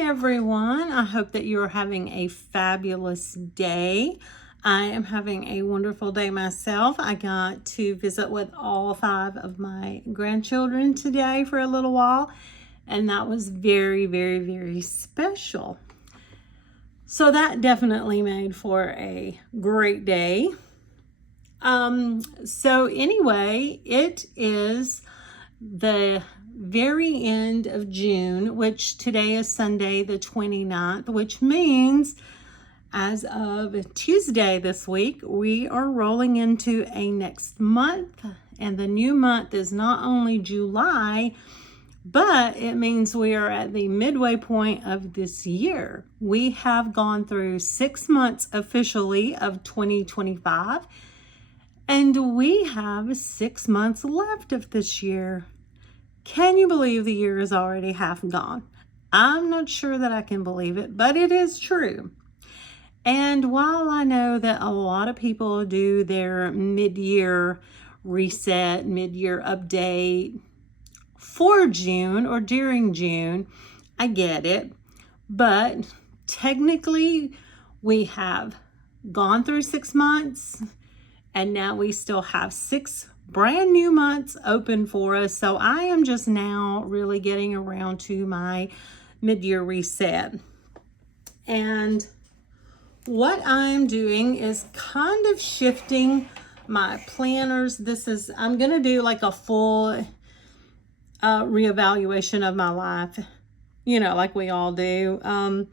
everyone. I hope that you're having a fabulous day. I am having a wonderful day myself. I got to visit with all 5 of my grandchildren today for a little while, and that was very, very, very special. So that definitely made for a great day. So anyway, it is the very end of June, which today is Sunday the 29th, which means as of Tuesday this week, we are rolling into a next month, and the new month is not only July, but it means we are at the midway point of this year. We have gone through 6 months officially of 2025, and we have 6 months left of this year. Can you believe the year is already half gone? I'm not sure that I can believe it, but it is true. And while I know that a lot of people do their mid-year reset, mid-year update for June or during June, I get it. But technically, we have gone through 6 months, and now we still have 6 brand new months open for us. So I am just now really getting around to my mid-year reset. And what I'm doing is kind of shifting my planners. I'm going to do like a full reevaluation of my life, like we all do.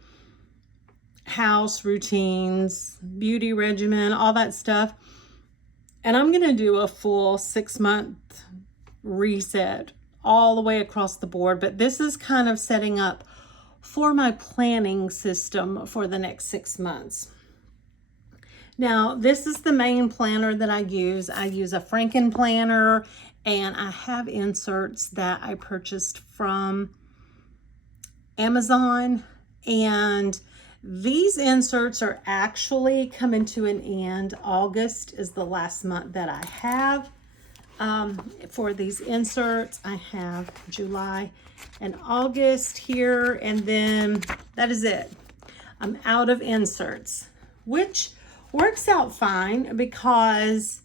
House routines, beauty regimen, all that stuff. And I'm going to do a full 6-month reset all the way across the board. But this is kind of setting up for my planning system for the next 6 months. Now, this is the main planner that I use. I use a Franken planner, and I have inserts that I purchased from Amazon. And these inserts are actually coming to an end. August is the last month that I have for these inserts. I have July and August here, and then that is it. I'm out of inserts, which works out fine because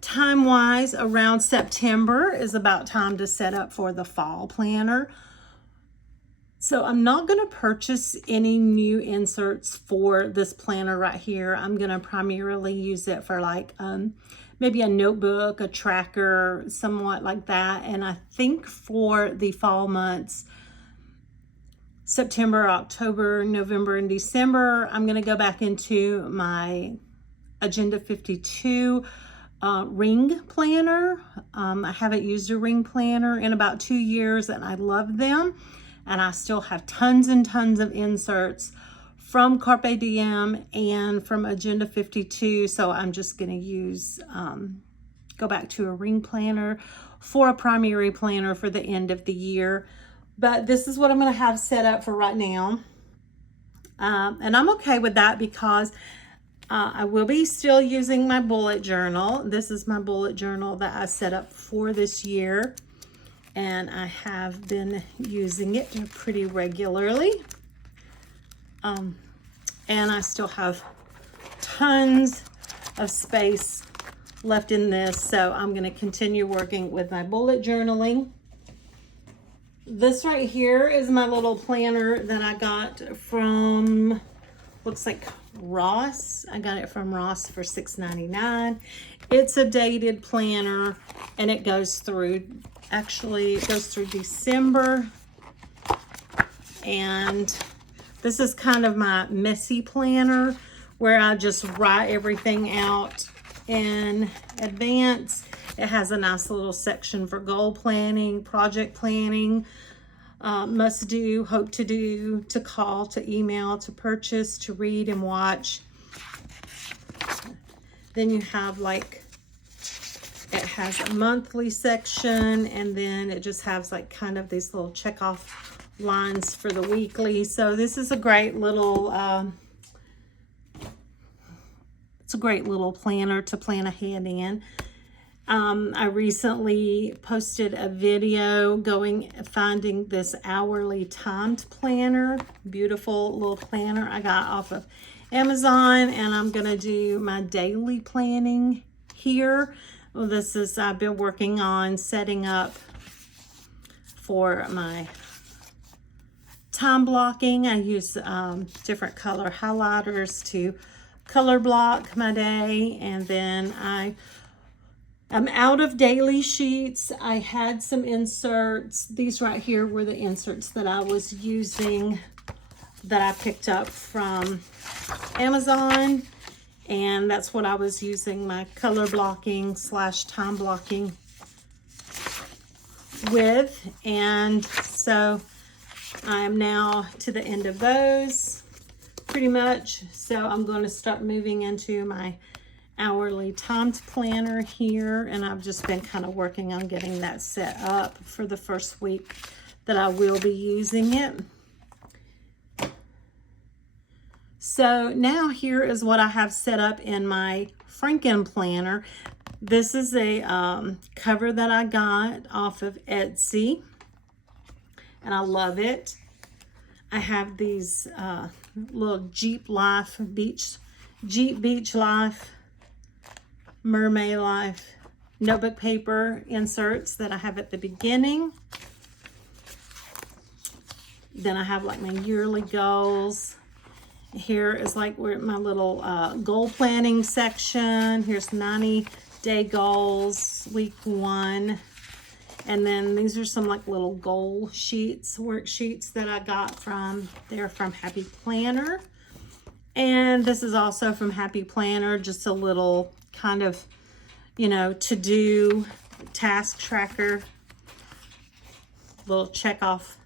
time-wise, around September is about time to set up for the fall planner. So I'm not going to purchase any new inserts for this planner right here. I'm going to primarily use it for like maybe a notebook, a tracker, somewhat like that. And I think for the fall months, September, October, November, and December, I'm going to go back into my Agenda 52 ring planner. I haven't used a ring planner in about 2 years, and I love them. And I still have tons and tons of inserts from Carpe Diem and from Agenda 52. So I'm just going to use, go back to a ring planner for a primary planner for the end of the year. But this is what I'm going to have set up for right now. And I'm okay with that because I will be still using my bullet journal. This is my bullet journal that I set up for this year. And I have been using it pretty regularly. And I still have tons of space left in this, so I'm going to continue working with my bullet journaling. This right here is my little planner that I got from, looks like Ross. I got it from Ross for $6.99. It's a dated planner, and it goes through, actually it goes through December. And this is kind of my messy planner where I just write everything out in advance. It has a nice little section for goal planning, project planning, must do, hope to do, to call, to email, to purchase, to read and watch. Then you have like, it has a monthly section, and then it just has like kind of these little check off lines for the weekly. So this is a great little, it's a great little planner to plan ahead in. I recently posted a video finding this hourly timed planner, beautiful little planner I got off of Amazon, and I'm gonna do my daily planning here. Well, I've been working on setting up for my time blocking. I use different color highlighters to color block my day, and then I'm out of daily sheets. I had some inserts. These right here were the inserts that I was using that I picked up from Amazon, and that's what I was using my color blocking / time blocking with. And so I'm now to the end of those pretty much. So I'm going to start moving into my hourly timed planner here, and I've just been kind of working on getting that set up for the first week that I will be using it. So now here is what I have set up in my Franken planner. This is a cover that I got off of Etsy, and I love it. I have these little Jeep Beach Life, Mermaid Life notebook paper inserts that I have at the beginning. Then I have like my yearly goals. Here is like where my little goal planning section. Here's 90-day goals, week 1. And then these are some like little goal sheets, worksheets that I got from Happy Planner. And this is also from Happy Planner, just a little kind of, to-do task tracker, little check off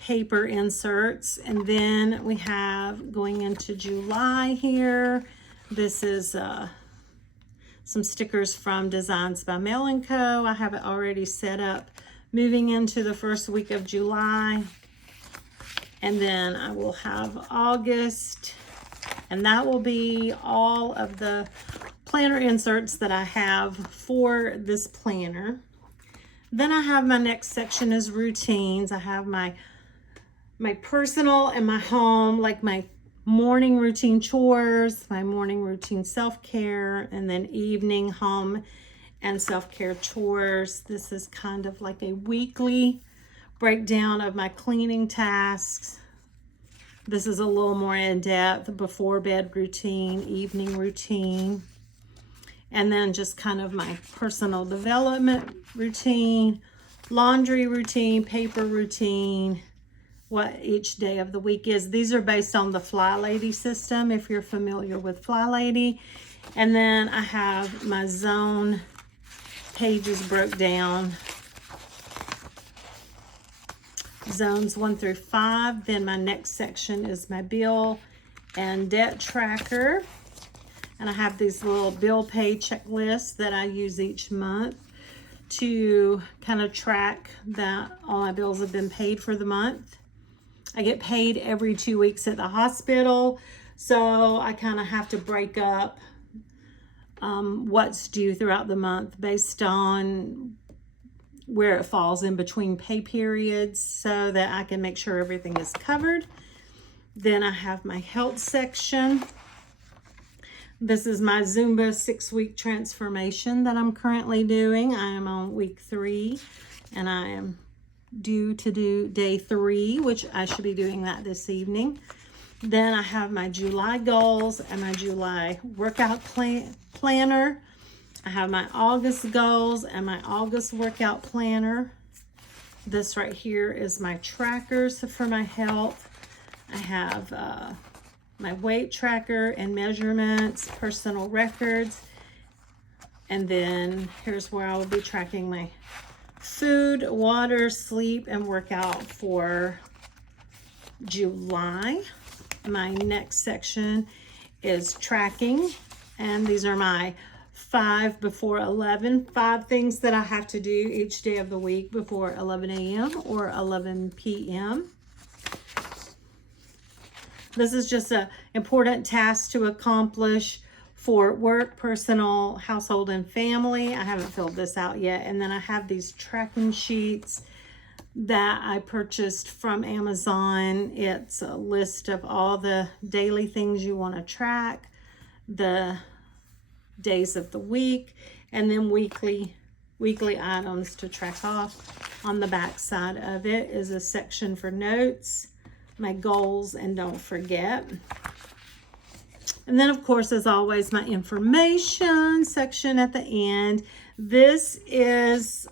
paper inserts. And then we have going into July here. This is some stickers from Designs by Mel & Co. I have it already set up moving into the first week of July. And then I will have August, and that will be all of the planner inserts that I have for this planner. Then I have my next section is routines. I have my personal and my home, like my morning routine chores, my morning routine self-care, and then evening home and self-care chores. This is kind of like a weekly breakdown of my cleaning tasks. This is a little more in-depth before bed routine, evening routine, and then just kind of my personal development routine, laundry routine, paper routine, what each day of the week is. These are based on the Fly Lady system, if you're familiar with Fly Lady. And then I have my zone pages broke down, zones 1 through 5. Then my next section is my bill and debt tracker. And I have these little bill pay checklists that I use each month to kind of track that all my bills have been paid for the month. I get paid every 2 weeks at the hospital, so I kind of have to break up what's due throughout the month based on where it falls in between pay periods, so that I can make sure everything is covered. Then I have my health section. This is my Zumba 6-week transformation that I'm currently doing. I am on week 3, and I am due to do day 3, which I should be doing that this evening. Then I have my July goals and my July workout planner. I have my August goals and my August workout planner. This right here is my trackers for my health. I have my weight tracker and measurements, personal records. And then here's where I will be tracking my food, water, sleep, and workout for July. My next section is tracking, and these are my 5 before 11, 5 things that I have to do each day of the week before 11 a.m. or 11 p.m. This is just an important task to accomplish for work, personal, household, and family. I haven't filled this out yet. And then I have these tracking sheets that I purchased from Amazon. It's a list of all the daily things you want to track, the days of the week, and then weekly items to track off. On the back side of it is a section for notes, my goals, and don't forget. And then, of course, as always, my information section at the end. This is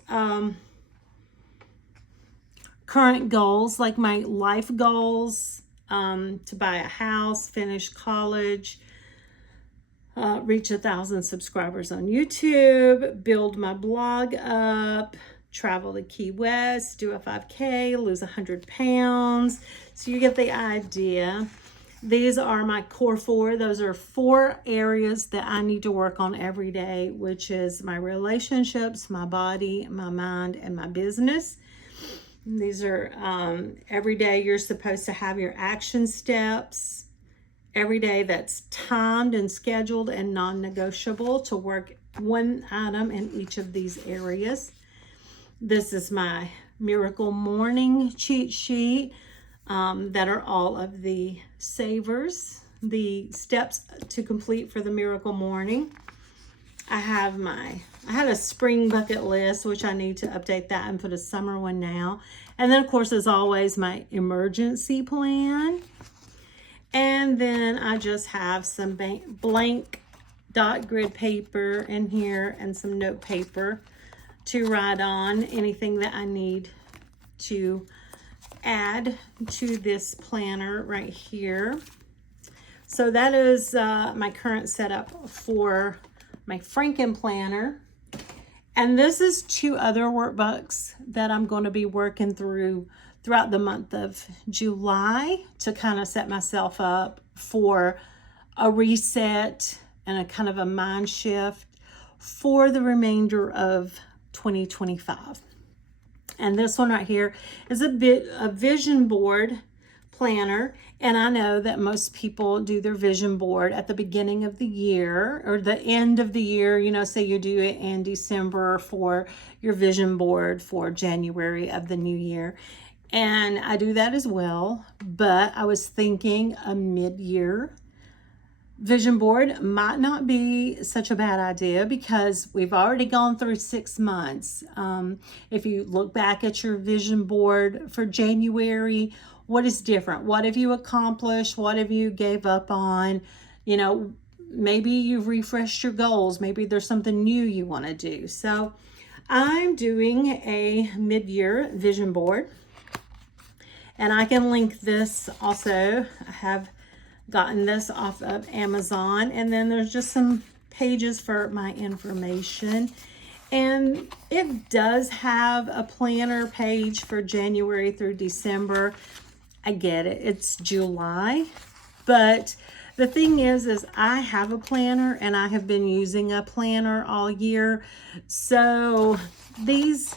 current goals, like my life goals, to buy a house, finish college, reach 1,000 subscribers on YouTube, build my blog up, travel to Key West, do a 5K, lose 100 pounds. So you get the idea. These are my core 4. Those are 4 areas that I need to work on every day, which is my relationships, my body, my mind, and my business. These are every day you're supposed to have your action steps. Every day that's timed and scheduled and non-negotiable to work one item in each of these areas. This is my Miracle Morning cheat sheet. That are all of the savers, the steps to complete for the Miracle Morning. I had a spring bucket list, which I need to update that and put a summer one now. And then, of course, as always, my emergency plan. And then I just have some blank dot grid paper in here and some note paper to write on anything that I need to add to this planner right here. So that is my current setup for my Franken planner. And this is 2 other workbooks that I'm going to be working throughout the month of July to kind of set myself up for a reset and a kind of a mind shift for the remainder of 2025. And this one right here is a vision board planner. And I know that most people do their vision board at the beginning of the year or the end of the year. You know, say you do it in December for your vision board for January of the new year. And I do that as well. But I was thinking a mid-year vision board might not be such a bad idea because we've already gone through 6 months. If you look back at your vision board for January, what is different? What have you accomplished? What have you gave up on? You know, maybe you've refreshed your goals. Maybe there's something new you want to do. So I'm doing a mid-year vision board. And I can link this also. I have gotten this off of Amazon, and then there's just some pages for my information, and it does have a planner page for January through December. I get it, it's July, but the thing is I have a planner and I have been using a planner all year, so these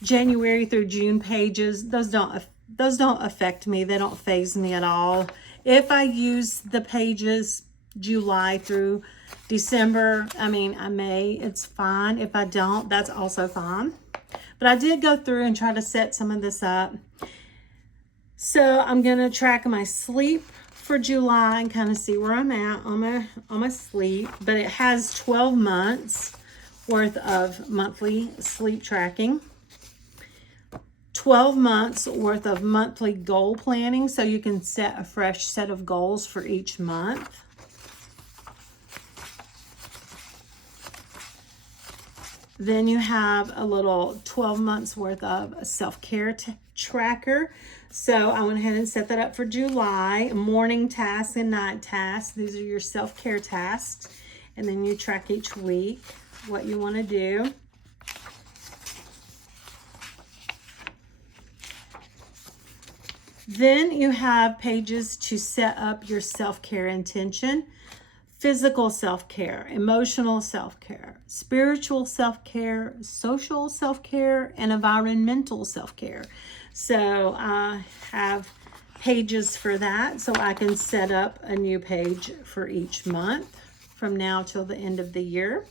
January through June pages, those don't affect me. They don't faze me at all. If I use the pages July through December, I may, it's fine. If I don't, that's also fine. But I did go through and try to set some of this up. So I'm going to track my sleep for July and kind of see where I'm at on my sleep. But it has 12 months worth of monthly sleep tracking. 12 months worth of monthly goal planning, so you can set a fresh set of goals for each month. Then you have a little 12 months worth of self-care tracker. So I went ahead and set that up for July. Morning tasks and night tasks. These are your self-care tasks. And then you track each week what you want to do. Then you have pages to set up your self-care intention. Physical self-care, emotional self-care, spiritual self-care, social self-care, and environmental self-care. So I have pages for that, so I can set up a new page for each month. from now till the end of the year.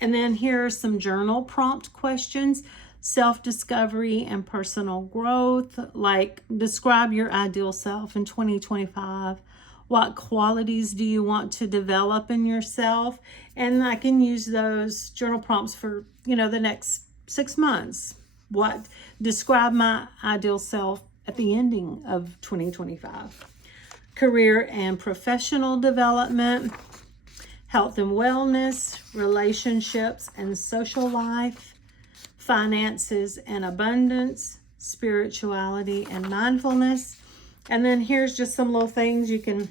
And then here are some journal prompt questions. Self-discovery and personal growth, like describe your ideal self in 2025. What qualities do you want to develop in yourself? And I can use those journal prompts for, the next 6 months. Describe my ideal self at the ending of 2025. Career and professional development, health and wellness, relationships and social life, finances and abundance, spirituality and mindfulness. And then here's just some little things you can,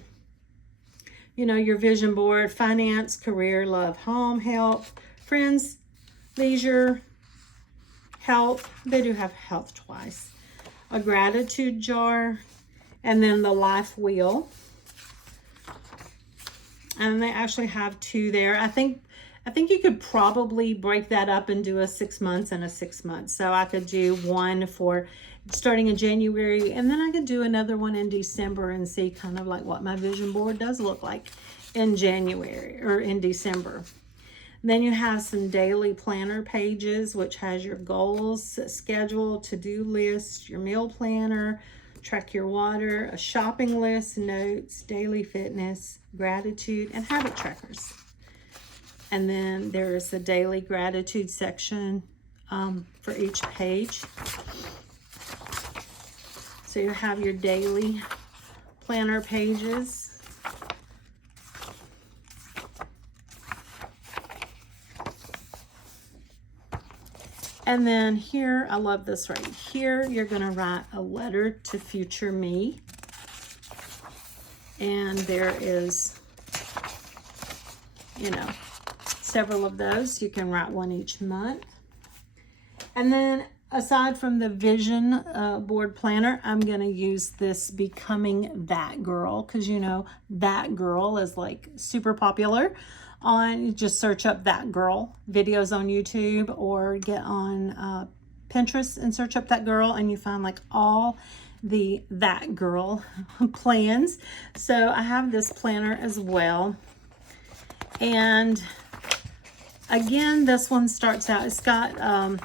your vision board: finance, career, love, home, health, friends, leisure, health. They do have health twice. A gratitude jar, and then the life wheel. And they actually have 2 there. I think you could probably break that up and do a 6 months and a 6 months. So I could do one for starting in January, and then I could do another one in December and see kind of like what my vision board does look like in January or in December. Then you have some daily planner pages, which has your goals, schedule, to-do list, your meal planner, track your water, a shopping list, notes, daily fitness, gratitude, and habit trackers. And then there's a daily gratitude section for each page. So you have your daily planner pages. And then here, I love this right here. You're going to write a letter to future me. And there is, several of those. You can write one each month. And then aside from the vision board planner, I'm going to use this Becoming That Girl, because That Girl is like super popular. Just search up That Girl videos on YouTube, or get on Pinterest and search up That Girl, and you find like all the That Girl plans. So I have this planner as well. And again, this one starts out, it's got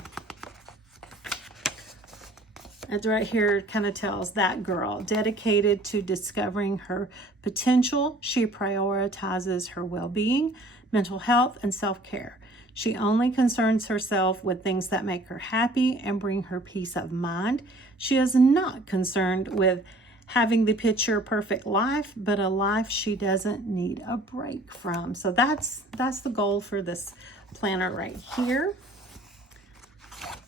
it's right here, kind of tells that girl, dedicated to discovering her potential. She prioritizes her well-being, mental health, and self-care. She only concerns herself with things that make her happy and bring her peace of mind. She is not concerned with having the picture perfect life, but a life she doesn't need a break from. So that's the goal for this planner right here.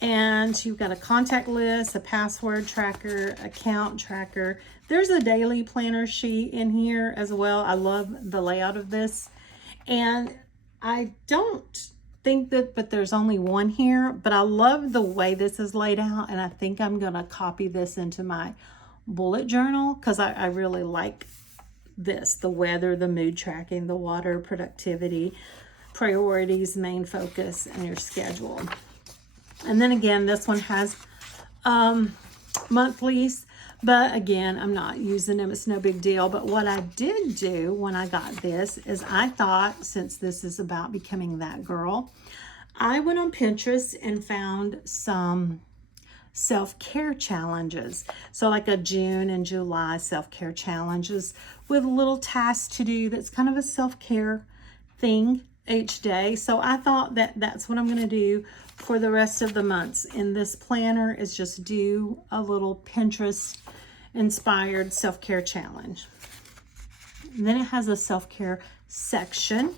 And you've got a contact list, a password tracker, account tracker. There's a daily planner sheet in here as well. I love the layout of this. And I don't think but there's only one here, but I love the way this is laid out. And I think I'm going to copy this into my bullet journal, because I really like this: the weather, the mood tracking, the water, productivity, priorities, main focus, and your schedule. And then again, this one has monthlies, but again, I'm not using them. It's no big deal. But what I did do when I got this is I thought, since this is about becoming that girl, I went on Pinterest and found some self-care challenges. So like a June and July self-care challenges with little tasks to do that's kind of a self-care thing each day. So I thought that's what I'm going to do for the rest of the months in this planner, is just do a little Pinterest inspired self-care challenge. And then it has a self-care section,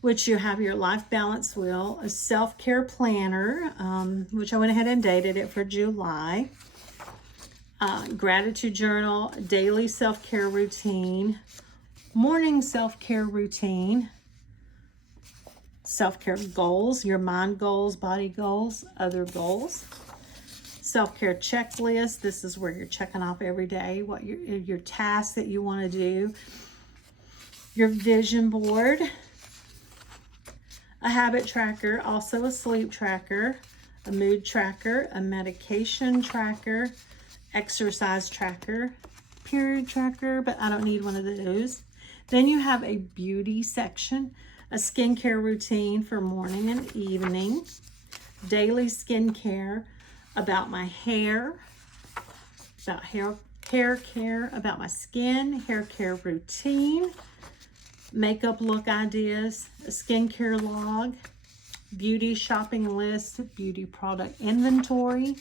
which you have your life balance wheel, a self-care planner, which I went ahead and dated it for July, gratitude journal, daily self-care routine, morning self-care routine, self-care goals, your mind goals, body goals, other goals, self-care checklist. This is where you're checking off every day what your tasks that you want to do, your vision board, a habit tracker, also a sleep tracker, a mood tracker, a medication tracker, exercise tracker, period tracker, but I don't need one of those. Then you have a beauty section, a skincare routine for morning and evening, daily skincare, about my hair, about hair care, about my skin, hair care routine, makeup look ideas, a skincare log, beauty shopping list, beauty product inventory,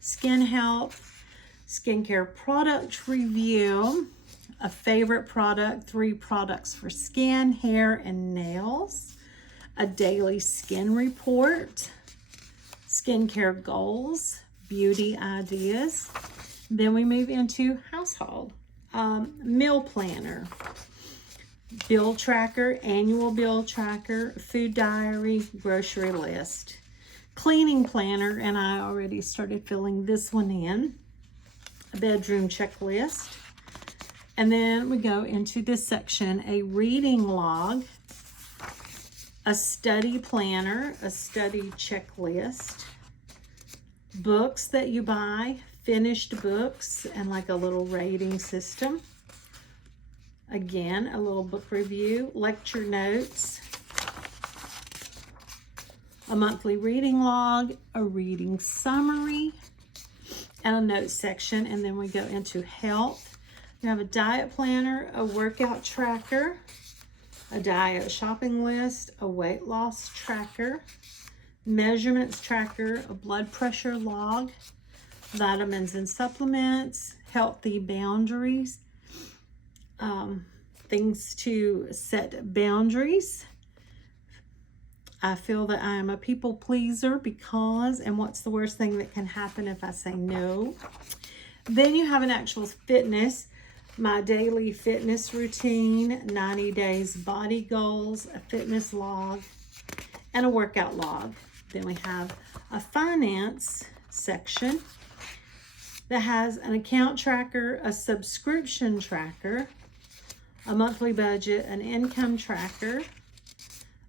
skin health, skincare product review, a favorite product, 3 products for skin, hair, and nails, a daily skin report, skincare goals, beauty ideas. Then we move into household, meal planner, bill tracker, annual bill tracker, food diary, grocery list, cleaning planner, and I already started filling this one in, a bedroom checklist. And then we go into this section, a reading log, a study planner, a study checklist, books that you buy, finished books, and like a little rating system. Again, a little book review, lecture notes, a monthly reading log, a reading summary, and a notes section. And then we go into health. You have a diet planner, a workout tracker, a diet shopping list, a weight loss tracker, measurements tracker, a blood pressure log, vitamins and supplements, healthy boundaries, things to set boundaries. I feel that I am a people pleaser because, and what's the worst thing that can happen if I say no? Then you have an actual fitness, my daily fitness routine, 90 days body goals, a fitness log, and a workout log. Then we have a finance section that has an account tracker, a subscription tracker, a monthly budget, an income tracker,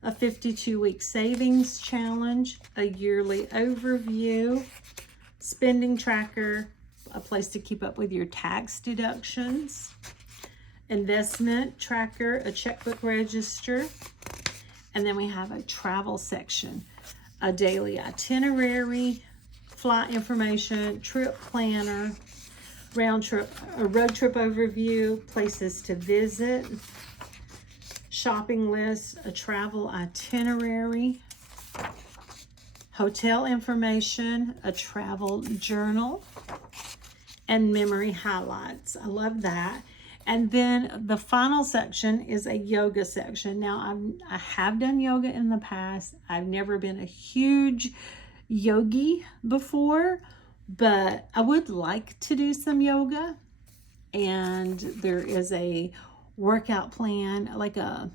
a 52-week savings challenge, a yearly overview, spending tracker, a place to keep up with your tax deductions, investment tracker, a checkbook register, and then we have a travel section, a daily itinerary, flight information, trip planner, road trip overview, places to visit, shopping list, a travel itinerary, hotel information, a travel journal, and memory highlights. I love that. And then the final section is a yoga section. Now, I have done yoga in the past. I've never been a huge yogi before, but I would like to do some yoga. And there is a workout plan, like a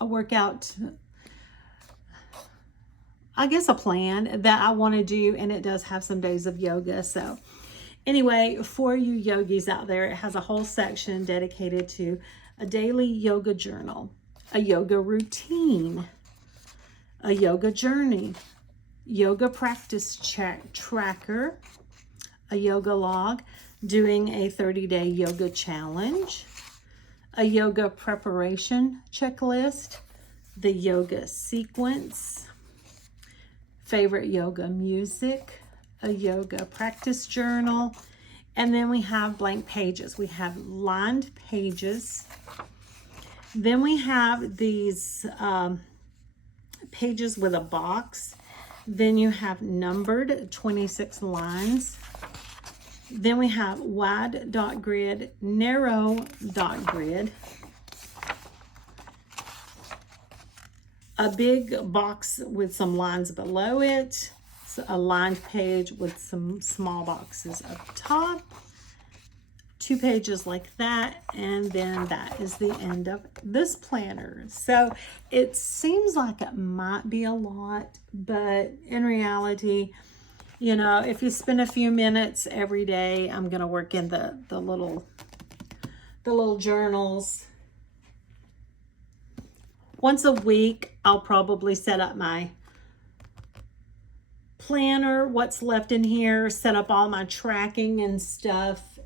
workout, I guess a plan that I want to do, and it does have some days of yoga. So anyway, for you yogis out there, it has a whole section dedicated to a daily yoga journal, a yoga routine, a yoga journey, yoga practice tracker, a yoga log, doing a 30-day yoga challenge, a yoga preparation checklist, the yoga sequence, favorite yoga music, a yoga practice journal, and then we have blank pages. We have lined pages. Then we have these pages with a box. Then you have numbered 26 lines. Then we have wide dot grid, narrow dot grid, a big box with some lines below it, a lined page with some small boxes up top, 2 pages like that, and then that is the end of this planner. So it seems like it might be a lot, but in reality, you know, if you spend a few minutes every day, I'm going to work in the little journals. Once a week, I'll probably set up my planner, what's left in here, set up all my tracking and stuff,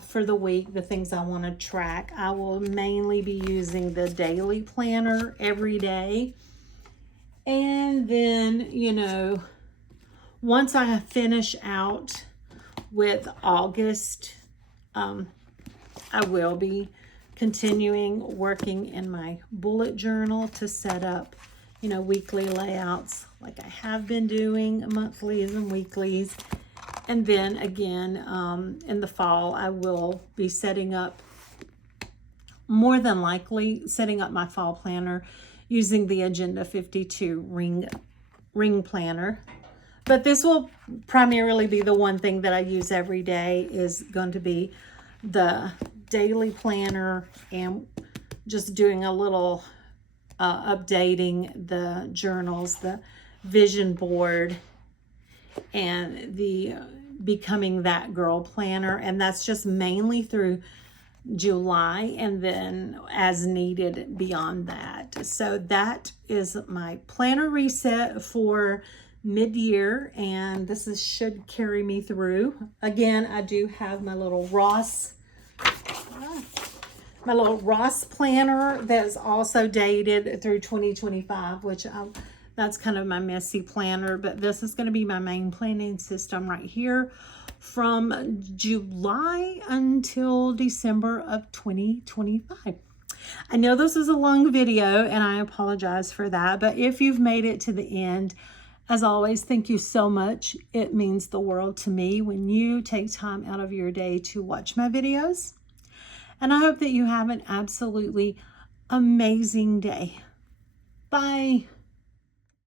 for the week, the things I want to track. I will mainly be using the daily planner every day. And then, you know, once I finish out with August, I will be continuing working in my bullet journal to set up, you know, weekly layouts like I have been doing, monthlies and weeklies. And then again, in the fall, I will be setting up, more than likely, setting up my fall planner using the Agenda 52 ring planner. But this will primarily be the one thing that I use every day, is going to be the daily planner, and just doing a little updating the journals, the vision board, and the Becoming That Girl planner. And that's just mainly through July, and then as needed beyond that. So that is my planner reset for mid-year, and this should carry me through. Again, I do have my little Ross planner that's also dated through 2025, which that's kind of my messy planner, but this is going to be my main planning system right here from July until December of 2025. I know this is a long video, and I apologize for that, but if you've made it to the end, as always, thank you so much. It means the world to me when you take time out of your day to watch my videos. And I hope that you have an absolutely amazing day. Bye.